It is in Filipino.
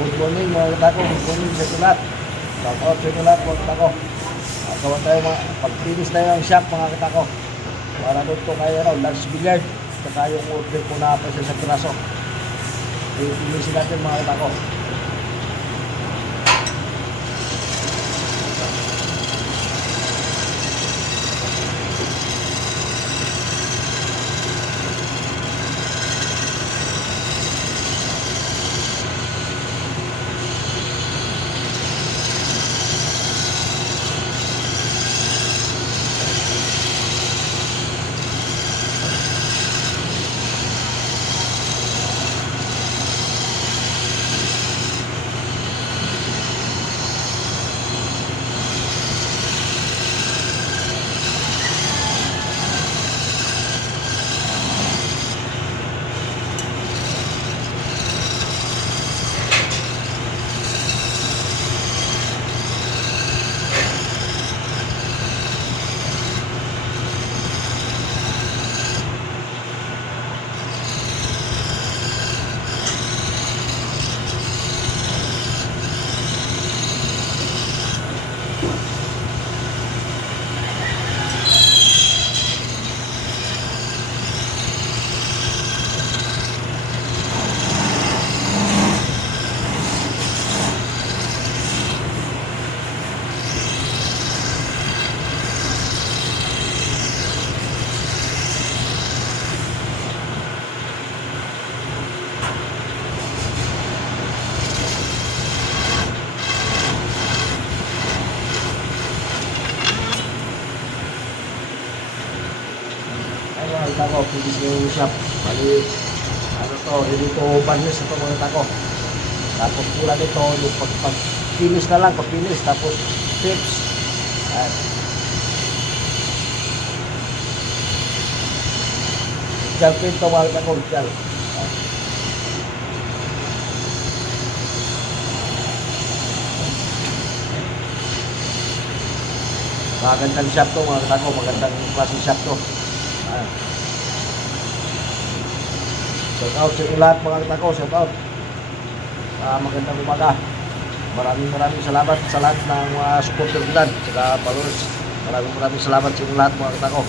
Good morning mga katako, good morning sa inyo lahat. Shout out sa inyo lahat mga katako. Gawa tayo pagpinis tayo ng shop mga katako. Para doon to kayo lunch billiard. Saka yung order ko na pa siya sa piraso. Pinisin natin mga katako. Ayun, tako, pinis yung shop. Bali, ano to, ready to varnish ito mga tako. Tapos pula nito, yung pagpinis na lang, pagpinis. Tapos tips. Ayan. Gel pinto mga tako, gel. Magandang shop to mga tako, magandang klaseng shop to. Shout out sa inyo lahat mga katako, shout out. Magandang umaga. Maraming salamat sa lahat ng mga supporter ko dyan. Saka followers. Maraming salamat sa inyo lahat mga katako.